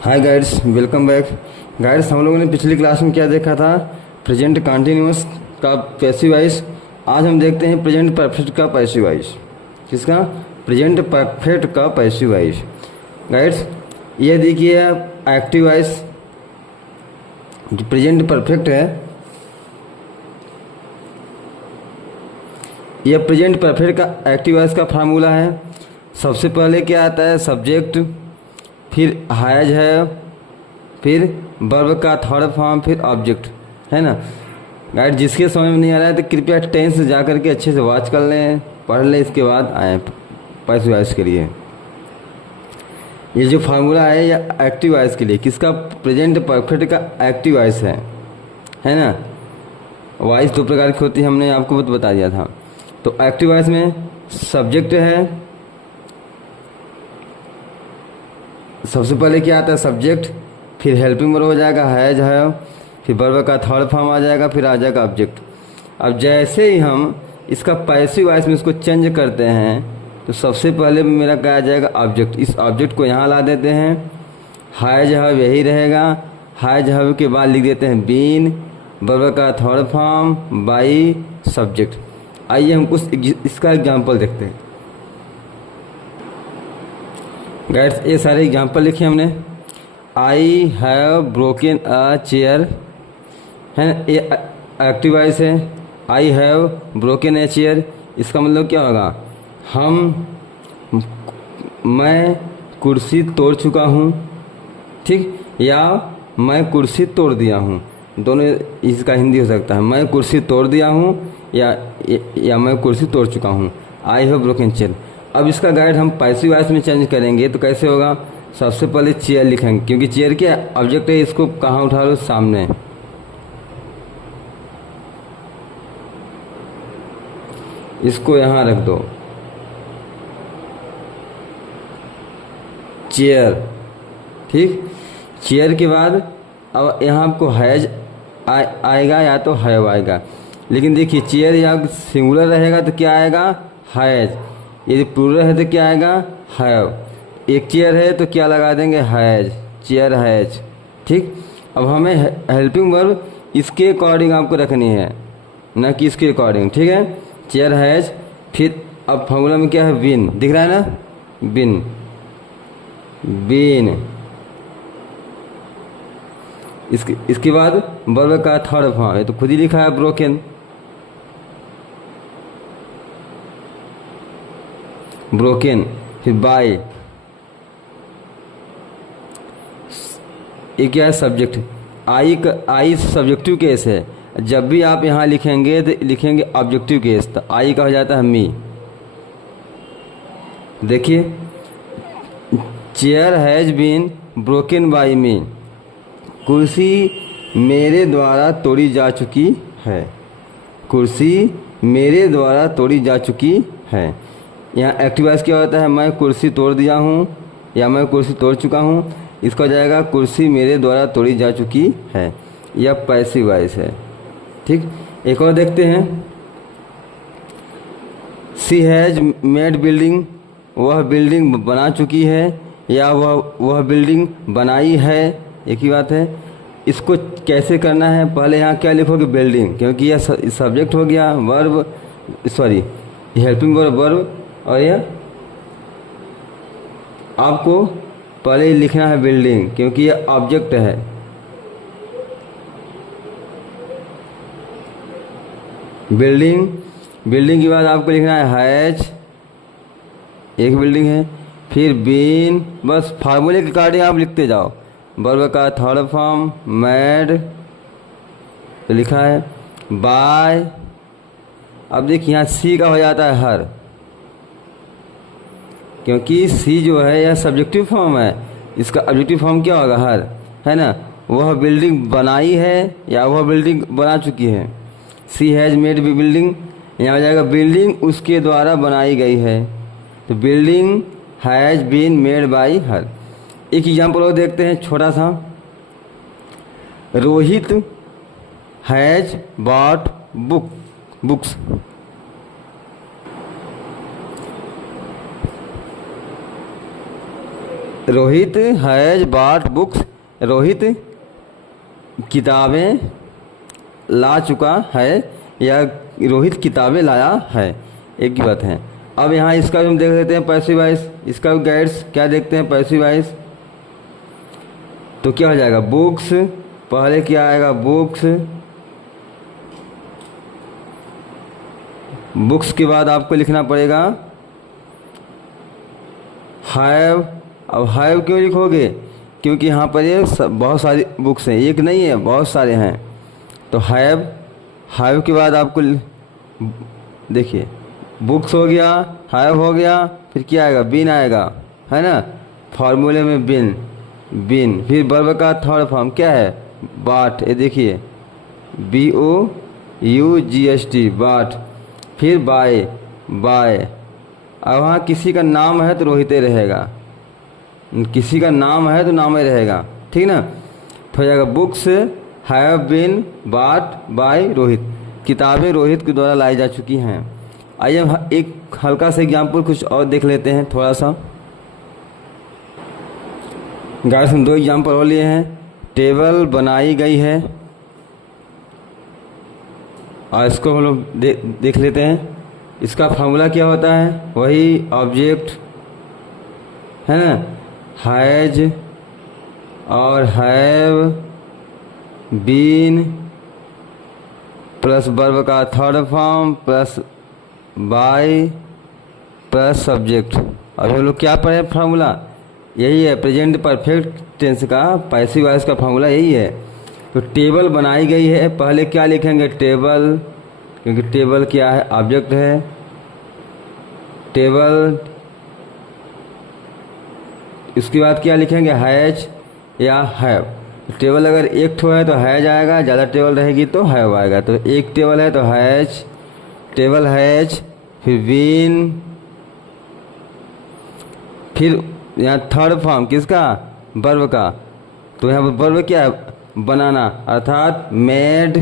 हाय guides, welcome back. Guides, हम लोगों ने पिछली क्लास में क्या देखा था? प्रेजेंट कंटिन्यूअस का पैसिव वॉइस। आज हम देखते हैं प्रेजेंट परफेक्ट का पैसिव वॉइस। किसका? प्रेजेंट परफेक्ट का पैसिव वॉइस। गाइड्स, ये देखिए एक्टिव वॉइस जो प्रेजेंट परफेक्ट है, यह प्रेजेंट परफेक्ट का एक्टिव वॉइस का फार्मूला है। सबसे पहले क्या आता है? सब्जेक्ट, फिर हैज है, फिर वर्ब का थर्ड फॉर्म, फिर ऑब्जेक्ट, है ना। गाइड, जिसके समझ में नहीं आ रहा है तो कृपया टेंस जा करके अच्छे से वॉच कर लें, पढ़ लें, इसके बाद आए पैसिव वॉइस के लिए। ये जो फार्मूला है ये एक्टिव वॉइस के लिए, किसका? प्रेजेंट परफेक्ट का एक्टिव वॉइस है ना। वॉइस दो प्रकार की होती है, हमने आपको बता दिया था। तो एक्टिव वॉइस में सब्जेक्ट है, सबसे पहले क्या आता है? सब्जेक्ट, फिर हेल्पिंग वर्ब हो जाएगा हैज है, फिर वर्ब का थर्ड फॉर्म आ जाएगा, फिर आ जाएगा ऑब्जेक्ट। अब जैसे ही हम इसका पैसिव वॉइस में इसको चेंज करते हैं तो सबसे पहले मेरा क्या आ जाएगा? ऑब्जेक्ट। इस ऑब्जेक्ट को यहाँ ला देते हैं, हैज है यही रहेगा। हैज है के बाद लिख देते हैं बीन, वर्ब का थर्ड फॉर्म, बाई, सब्जेक्ट। आइए हम कुछ इसका एग्जाम्पल देखते हैं। गाइड्स, ये सारे एग्जाम्पल लिखे हमने। I have broken a chair, है ना, ये एक्टिव वॉइस है। I have broken a chair, इसका मतलब क्या होगा? मैं कुर्सी तोड़ चुका हूँ, ठीक, या मैं कुर्सी तोड़ दिया हूँ। दोनों इसका हिंदी हो सकता है। मैं कुर्सी तोड़ दिया हूँ या मैं कुर्सी तोड़ चुका हूँ। I have broken chair. अब इसका गाइड हम पैसिव वॉइस में चेंज करेंगे तो कैसे होगा? सबसे पहले चेयर लिखेंगे, क्योंकि चेयर क्या ऑब्जेक्ट है, इसको कहाँ उठा लो? सामने। इसको यहाँ रख दो, चेयर, ठीक। चेयर के बाद अब यहाँ आपको हैज आएगा या तो हैव आएगा। लेकिन देखिए, चेयर या सिंगुलर रहेगा तो क्या आएगा? हैज। यदि प्लूरल है तो क्या आएगा? हैव। एक चेयर है तो क्या लगा देंगे? हैज, चेयर हैज, ठीक। अब हमें हेल्पिंग वर्ब इसके अकॉर्डिंग आपको रखनी है, ना कि इसके अकॉर्डिंग, ठीक है। चेयर हैज, फिर अब फॉर्मूला में क्या है? बिन, दिख रहा है ना, बिन, बिन। इसके बाद वर्ब का थर्ड फॉर्म, ये तो खुद ही लिखा है, ब्रोकन, ब्रोकन, फिर बाय। ये क्या है? सब्जेक्ट। आई सब्जेक्टिव केस है। जब भी आप यहाँ लिखेंगे तो लिखेंगे ऑब्जेक्टिव केस, तो आई का हो जाता है मी। देखिए, chair has been broken by me, कुर्सी मेरे द्वारा तोड़ी जा चुकी है, कुर्सी मेरे द्वारा तोड़ी जा चुकी है। यहाँ एक्टिव वॉइस क्या होता है? मैं कुर्सी तोड़ दिया हूँ या मैं कुर्सी तोड़ चुका हूँ। इसका हो जाएगा कुर्सी मेरे द्वारा तोड़ी जा चुकी है। यह पैसिव वॉइस है, ठीक। एक और देखते हैं। सी हैज मेड बिल्डिंग, वह बिल्डिंग बना चुकी है या वह बिल्डिंग बनाई है, एक ही बात है। इसको कैसे करना है? पहले यहाँ क्या लिखोगे? बिल्डिंग, क्योंकि यह सब्जेक्ट हो गया, वर्ब, सॉरी, हेल्पिंग वर्ब, और यह आपको पहले लिखना है बिल्डिंग, क्योंकि यह ऑब्जेक्ट है। बिल्डिंग, बिल्डिंग के बाद आपको लिखना है हैज, एक बिल्डिंग है, फिर बीन। बस फार्मूले के अकॉर्डिंग आप लिखते जाओ। वर्ब का थर्ड फॉर्म, मैड, तो लिखा है बाय। अब देखिए, यहाँ सी का हो जाता है हर, क्योंकि सी जो है यह सब्जेक्टिव फॉर्म है। इसका ऑब्जेक्टिव फॉर्म क्या होगा? हर, है ना। वह बिल्डिंग बनाई है या वह बिल्डिंग बना चुकी है। सी हैज मेड बी बिल्डिंग, यहाँ हो जाएगा बिल्डिंग उसके द्वारा बनाई गई है, तो building has been made by her. एक एग्जाम्पल और देखते हैं, छोटा सा। Rohit has bought books, Rohit has bought books, Rohit किताबें ला चुका है या रोहित किताबें लाया है, एक ही बात है। अब यहाँ इसका भी हम देख लेते हैं पैसिव वॉइस, इसका भी गाइड्स क्या देखते हैं पैसिव वॉइस। तो क्या हो जाएगा बुक्स, पहले क्या आएगा बुक्स, बुक्स के बाद आपको लिखना पड़ेगा हैव। अब हैव क्यों लिखोगे, क्योंकि यहाँ पर ये बहुत सारी बुक्स हैं, एक नहीं है बहुत सारे हैं। तो हैव, हैव के बाद आपको देखिए बुक्स हो गया, हैव हो गया, फिर क्या आएगा बीन आएगा, है ना, फॉर्मूले में बीन, बीन। फिर वर्ब का थर्ड फॉर्म क्या है बाट, ये देखिए BOUGST बाट। फिर बाय, बाय। अब वहाँ किसी का नाम है तो रोहित रहेगा, किसी का नाम है तो नाम ही रहेगा, ठीक ना। तो हो जाएगा books have been bought by Rohit, किताबें रोहित के द्वारा लाई जा चुकी हैं। आइए हम एक हल्का सा एग्जाम्पल कुछ और देख लेते हैं थोड़ा सा। गाइस हम 2 एग्जाम्पल और लिए हैं। टेबल बनाई गई है, और इसको हम लोग देख लेते हैं। इसका फार्मूला क्या होता है, वही ऑब्जेक्ट है ना, हैज और हैव बीन प्लस वर्ब का third form plus by plus subject. और हम लोग क्या पढ़े फार्मूला, यही है प्रेजेंट परफेक्ट टेंस का पैसिव वॉइस का फार्मूला यही है। तो टेबल बनाई गई है, पहले क्या लिखेंगे टेबल, क्योंकि टेबल क्या है ऑब्जेक्ट है, टेबल। इसके बाद क्या लिखेंगे हैज या हैव। टेबल अगर एक ठो है तो हैज आएगा, ज़्यादा टेबल रहेगी तो हैव आएगा। तो एक टेबल है तो हैज, टेबल हैज, फिर बीन, फिर यहाँ थर्ड फॉर्म किसका वर्ब का। तो यहाँ पर वर्ब क्या है बनाना, अर्थात मेड,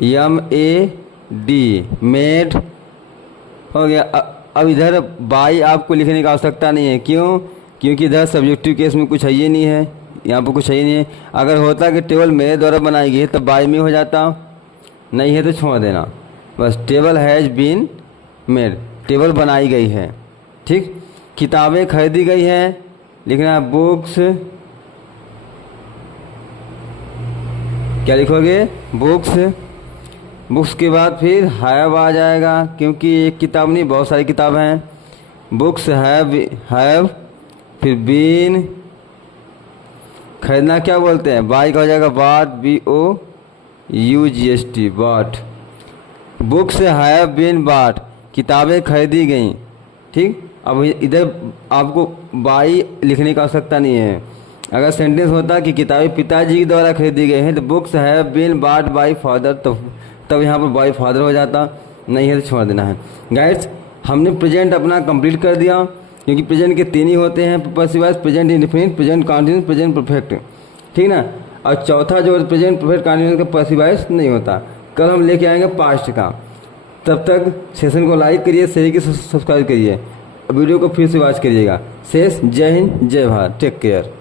MAD मेड हो गया। अब इधर बाई आपको लिखने की आवश्यकता नहीं है, क्यों, क्योंकि इधर सब्जेक्टिव केस में कुछ है ही नहीं है, यहाँ पर कुछ है ही नहीं है। अगर होता कि टेबल मेरे द्वारा बनाई गई है तो बाई में हो जाता, नहीं है तो छोड़ देना, बस table has been made, table बनाई गई है, ठीक। किताबें खरीदी गई हैं, लिखना है बुक्स, क्या लिखोगे बुक्स। बुक्स के बाद फिर हैव आ जाएगा, क्योंकि एक किताब नहीं बहुत सारी किताबें हैं। बुक्स हैव, फिर बीन, खरीदना क्या बोलते हैं बाई का हो जाएगा bought, BOUGST bought. Books have been bought, किताबें खरीदी गई, ठीक। अब इधर आपको बाई लिखने की आवश्यकता नहीं है। अगर सेंटेंस होता कि किताबें पिताजी के द्वारा खरीदी गई हैं तो books have been bought by father, तब यहाँ पर बाय फादर हो जाता, नहीं है तो छोड़ देना है। गाइड्स हमने प्रेजेंट अपना कंप्लीट कर दिया, क्योंकि प्रेजेंट के 3 ही होते हैं passive voice, present indefinite, present continuous, present perfect, ठीक ना। और चौथा जो प्रेजेंट परफेक्ट कॉन्टिन्यूस का पैसिव वॉइस नहीं होता। कल हम लेके आएंगे पास्ट का। तब तक सेशन को लाइक करिए, शेयर की सब्सक्राइब करिए, वीडियो को फिर से वॉच करिएगा। शेष जय हिंद जय भारत, टेक केयर।